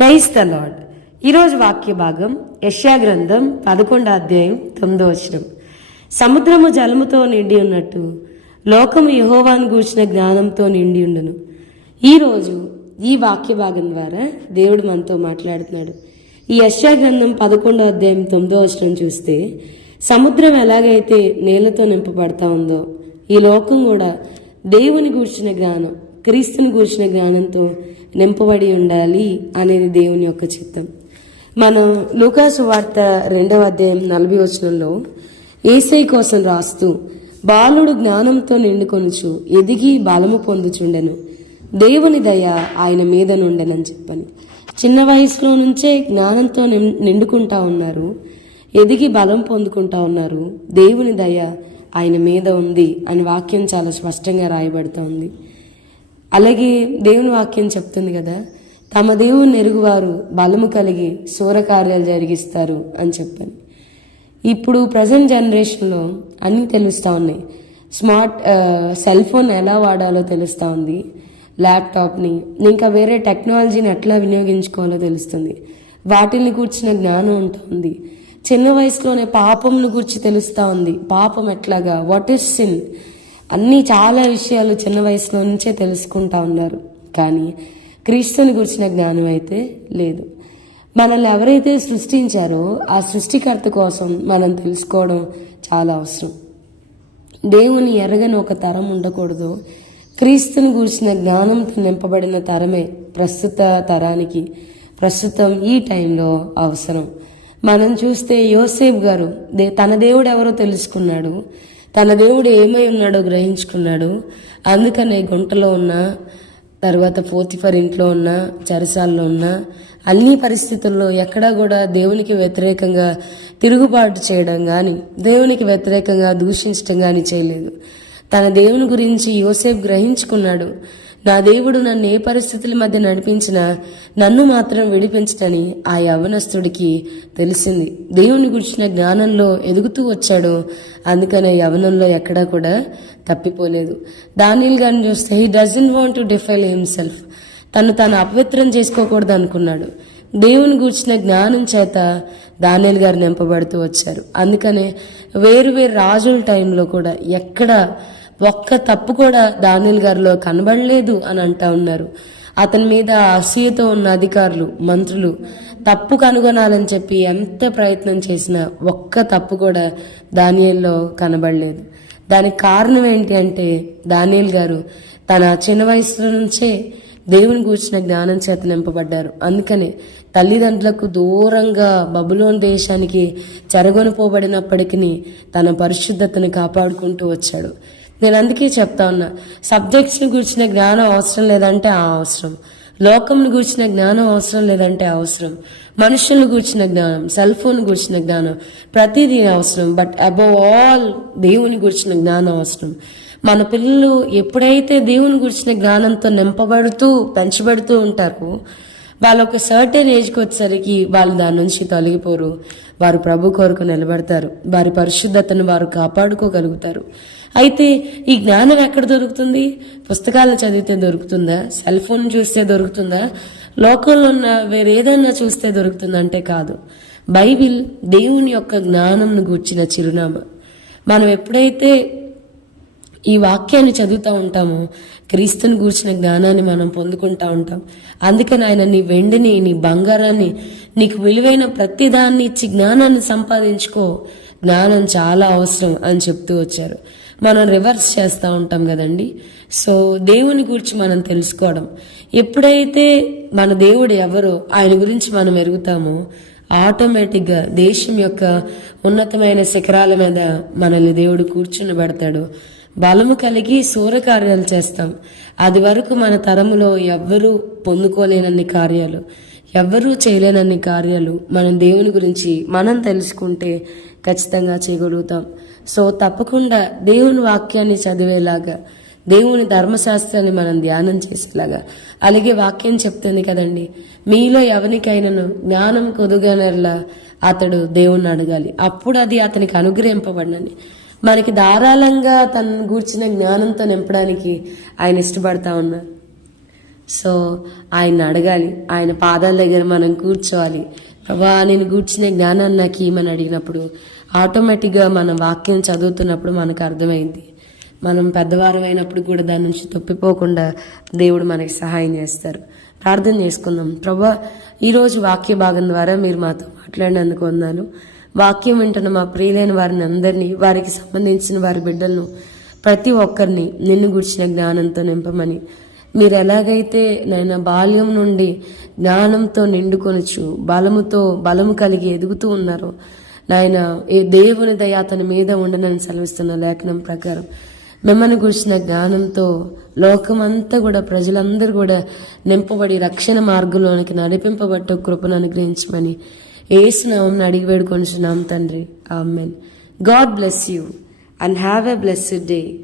Praise the lord ఈరోజు వాక్య భాగం యష్యా గ్రంథం పదకొండో అధ్యాయం తొమ్మిదో వచనం. సముద్రము జలముతో నిండి ఉన్నట్టు లోకము యహోవాను గూర్చిన జ్ఞానంతో నిండి ఉండును. ఈరోజు ఈ వాక్య భాగం ద్వారా దేవుడు మనతో మాట్లాడుతున్నాడు. ఈ యష్యా గ్రంథం పదకొండో అధ్యాయం తొమ్మిదో వచనం చూస్తే సముద్రం ఎలాగైతే నీళ్ళతో నింపబడతా ఉందో ఈ లోకం కూడా దేవుని గూర్చిన జ్ఞానం క్రీస్తుని గూర్చిన జ్ఞానంతో నింపబడి ఉండాలి అనేది దేవుని యొక్క చిత్తం. మనం లూకాసు వార్త రెండవ అధ్యాయం నలభై వచనంలో ఏసై కోసం రాస్తూ బాలుడు జ్ఞానంతో నిండుకొనుచు ఎదిగి బలము పొందుచుండెను. దేవుని దయ ఆయన మీద నుండెనని చెప్పని. చిన్న వయసులో నుంచే జ్ఞానంతో నిం- నిండుకుంటా ఉన్నారు. ఎదిగి బలం పొందుకుంటా ఉన్నారు. దేవుని దయ ఆయన మీద ఉంది అని వాక్యం చాలా స్పష్టంగా రాయబడుతూ ఉంది అలాగే దేవుని వాక్యం చెప్తుంది కదా తమ దేవుని ఎరుగువారు బలము కలిగి సూరకార్యాలు జరిగిస్తారు అని చెప్పాను. ఇప్పుడు ప్రజెంట్ జనరేషన్లో అన్నీ తెలుస్తూ ఉన్నాయి. స్మార్ట్ సెల్ ఫోన్ ఎలా వాడాలో తెలుస్తూ ఉంది. ల్యాప్టాప్ని ఇంకా వేరే టెక్నాలజీని ఎట్లా వినియోగించుకోవాలో తెలుస్తుంది. వాటిని కూర్చిన జ్ఞానం ఉంటుంది చిన్న వయసులోనే పాపంను గురించి తెలుస్తూ ఉంది. పాపం ఎట్లాగా? వాట్ ఇస్ సిన్ అన్నీ చాలా విషయాలు చిన్న వయసులో నుంచే తెలుసుకుంటా ఉన్నారు. కానీ క్రీస్తుని గురించిన జ్ఞానం అయితే లేదు. మనల్ని ఎవరైతే సృష్టించారో ఆ సృష్టికర్త కోసం మనం తెలుసుకోవడం చాలా అవసరం. దేవుని ఎరగని ఒక తరం ఉండకూడదు. క్రీస్తుని గురించిన జ్ఞానంతో నింపబడిన తరమే ప్రస్తుత తరానికి ప్రస్తుతం ఈ టైంలో అవసరం. మనం చూస్తే యోసేఫ్ గారు దే తన దేవుడు ఎవరో తెలుసుకున్నాడు. తన దేవుడు ఏమై ఉన్నాడో గ్రహించుకున్నాడు. అందుకనే గుంటలో ఉన్న తర్వాత పోతిఫర్ ఇంట్లో ఉన్న చరసాల్లో ఉన్న అన్ని పరిస్థితుల్లో ఎక్కడా కూడా దేవునికి వ్యతిరేకంగా తిరుగుబాటు చేయడం కానీ దేవునికి వ్యతిరేకంగా దూషించడం కానీ చేయలేదు. తన దేవుని గురించి యోసేఫ్ గ్రహించుకున్నాడు. నా దేవుడు నన్ను ఏ పరిస్థితుల మధ్య నడిపించినా నన్ను మాత్రం విడిపించటని ఆ యవనస్తుడికి తెలిసింది. దేవుని గురించిన జ్ఞానంలో ఎదుగుతూ వచ్చాడు. అందుకనే యవనంలో ఎక్కడా కూడా తప్పిపోలేదు. దానిల్ గారిని చూస్తే he doesn't want to defile himself తను తాను అపవిత్రం చేసుకోకూడదు అనుకున్నాడు. దేవుని గూర్చిన జ్ఞానం చేత దానియల్ గారు నింపబడుతూ వచ్చారు. అందుకనే వేరు వేరు రాజుల టైంలో కూడా ఎక్కడ ఒక్క తప్పు కూడా దానియల్ గారిలో కనబడలేదు అని అంటా ఉన్నారు. అతని మీద అసూయతో ఉన్న అధికారులు మంత్రులు తప్పు కనుగొనాలని చెప్పి ఎంత ప్రయత్నం చేసినా ఒక్క తప్పు కూడా దానియల్లో కనబడలేదు. దానికి కారణం ఏంటి అంటే దానియల్ గారు తన చిన్న వయసులో నుంచే దేవుని గూర్చిన జ్ఞానం చేత నింపబడ్డారు. అందుకనే తల్లిదండ్రులకు దూరంగా బబులోన్ దేశానికి చెరగొనిపోబడినప్పటికీ తన పరిశుద్ధతను కాపాడుకుంటూ వచ్చాడు. నేను అందుకే చెప్తా ఉన్నా. సబ్జెక్ట్స్ని గురించిన జ్ఞానం అవసరం లేదంటే ఆ అవసరం. లోకంను గురించిన జ్ఞానం అవసరం లేదంటే అవసరం. మనుషులను గురించిన జ్ఞానం సెల్ ఫోన్ గురించిన జ్ఞానం ప్రతిదీ అవసరం. బట్ అబవ్ ఆల్ దేవుని గురించిన జ్ఞానం అవసరం. మన పిల్లలు ఎప్పుడైతే దేవుని గురించిన జ్ఞానంతో నింపబడుతూ పెంచబడుతూ ఉంటారో వాళ్ళు ఒక సర్టెన్ ఏజ్కి వచ్చేసరికి వాళ్ళు దాని నుంచి తొలగిపోరు. వారు ప్రభు కొరకు నిలబడతారు. వారి పరిశుద్ధతను వారు కాపాడుకోగలుగుతారు. అయితే ఈ జ్ఞానం ఎక్కడ దొరుకుతుంది? పుస్తకాలను చదివితే దొరుకుతుందా? సెల్ ఫోన్ చూస్తే దొరుకుతుందా? లోకంలో ఉన్న వేరేదన్నా చూస్తే దొరుకుతుందంటే కాదు. బైబిల్ దేవుని యొక్క జ్ఞానంను గూర్చిన చిరునామా. మనం ఎప్పుడైతే ఈ వాక్యాన్ని చదువుతూ ఉంటాము. క్రీస్తుని గూర్చిన జ్ఞానాన్ని మనం పొందుకుంటూ ఉంటాం. అందుకని ఆయన నీ వెండిని నీ బంగారాన్ని నీకు విలువైన ప్రతిదాన్ని ఇచ్చి జ్ఞానాన్ని సంపాదించుకో. జ్ఞానం చాలా అవసరం అని చెప్తూ వచ్చారు. మనం రివర్స్ చేస్తూ ఉంటాం కదండి. సో దేవుని గురించి మనం తెలుసుకోవడం. ఎప్పుడైతే మన దేవుడు ఎవరో ఆయన గురించి మనం ఎరుగుతామో ఆటోమేటిక్గా దేశం యొక్క ఉన్నతమైన శిఖరాల మీద మనల్ని దేవుడు కూర్చుని పెడతాడు. బలము కలిగి సూరకార్యాలు చేస్తాం. అది వరకు మన తరములో ఎవ్వరూ పొందుకోలేనన్ని కార్యాలు ఎవ్వరూ చేయలేనన్ని కార్యాలు మనం దేవుని గురించి మనం తెలుసుకుంటే ఖచ్చితంగా చేయగలుగుతాం. సో తప్పకుండా దేవుని వాక్యాన్ని చదివేలాగా దేవుని ధర్మశాస్త్రాన్ని మనం ధ్యానం చేసేలాగా. అలాగే వాక్యం చెప్తుంది కదండి మీలో ఎవరికైనాను జ్ఞానం కొదుగనర్లా అతడు దేవుణ్ణి అడగాలి. అప్పుడు అది అతనికి అనుగ్రహింపబడినని మనకి ధారాళంగా తన గూర్చిన జ్ఞానంతో నింపడానికి ఆయన ఇష్టపడతా ఉన్నారు. సో ఆయన అడగాలి. ఆయన పాదాల దగ్గర మనం కూర్చోవాలి. ప్రభా నేను కూర్చునే జ్ఞానాన్ని నాకు ఏమని అడిగినప్పుడు ఆటోమేటిక్గా మనం వాక్యం చదువుతున్నప్పుడు మనకు అర్థమైంది. మనం పెద్దవారు అయినప్పుడు కూడా దాని నుంచి తప్పిపోకుండా దేవుడు మనకి సహాయం చేస్తారు. ప్రార్థన చేసుకుందాం. ప్రభా ఈరోజు వాక్య భాగం ద్వారా మీరు మాతో మాట్లాడినందుకు వందాను వాక్యం వింటున్న మా ప్రియులైన వారిని అందరినీ వారికి సంబంధించిన వారి బిడ్డలను ప్రతి ఒక్కరిని నిన్ను గుర్చిన జ్ఞానంతో నింపమని. మీరు ఎలాగైతే నాయన బాల్యం నుండి జ్ఞానంతో నిండుకొనొచ్చు బలముతో బలము కలిగి ఎదుగుతూ ఉన్నారో నాయన ఏ దేవుని దయ అతని మీద ఉండనని సెలవిస్తున్న లేఖనం ప్రకారం మిమ్మల్ని గురించిన జ్ఞానంతో లోకమంతా కూడా ప్రజలందరూ కూడా నింపబడి రక్షణ మార్గంలోనికి నడిపింపబట్ట కృపను అనుగ్రహించమని ఏసునామం అడిగి వేడుకొనిచున్నాం తండ్రి. Amen. God bless you. And have a blessed day.